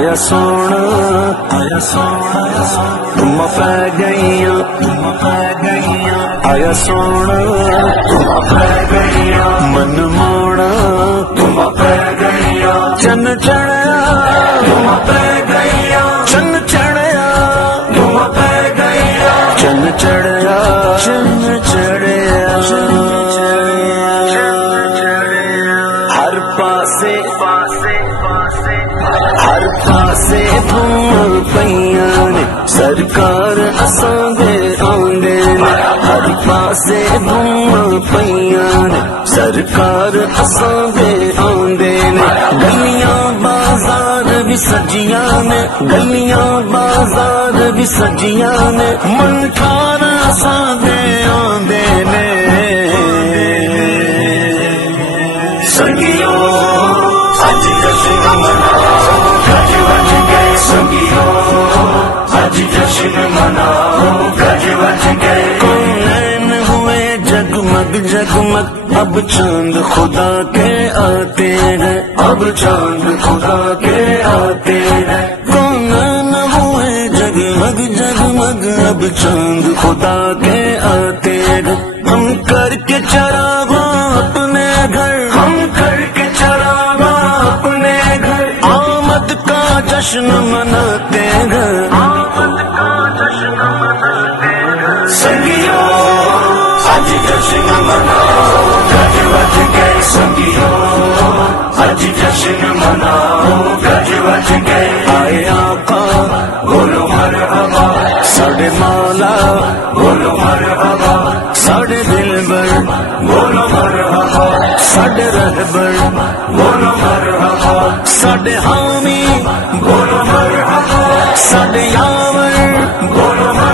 آیا سونا تم پہ گئیاں آیا سونا تم پہ گئیاں من موڑا تم پہ گئیاں چن چڑھیا تم پہ گئیاں چن چڑھیا تم پہ گئیاں چن چڑھیا ہر پاسے دھوم پیاں نے سرکار اساں دے آندے نے ہر پاسے دھوم پیاں نے سرکار اساں دے آندے نے گلیاں بازار بھی سجیاں نے گلیاں بازار بھی سجیاں نے من ٹھار اساں دے آندے نے سنگیو اج جشن مناؤ گج وج گئے سنگیو اج جشن مناؤ گج وج گئے کونین ہوئے جگمگ جگمگ اب چاند خدا کے آتے ہیں اب چاند خدا کے آتے ہیں کونین ہوئے جگمگ جگمگ اب چاند خدا کے آتے ہیں ہم کر کے چراغاں اپنے گھر ہم کر کے چراغاں اپنے گھر آمد کا جشن مناتے ہیں آمد کا جشن مناتے ہیں سنگیو آج جشن مناؤ گج وج گئے سنگیو آج جشن مناؤ گج وج گئے آئے آقا بولو مرحبا ساڑے مولا بولو مرحبا ساڑے دلبر بولو مرحبا ساڑے رہبر بولو مرحبا ساڑے حامی بولو مرحبا ساڑے یاور بولو مرحبا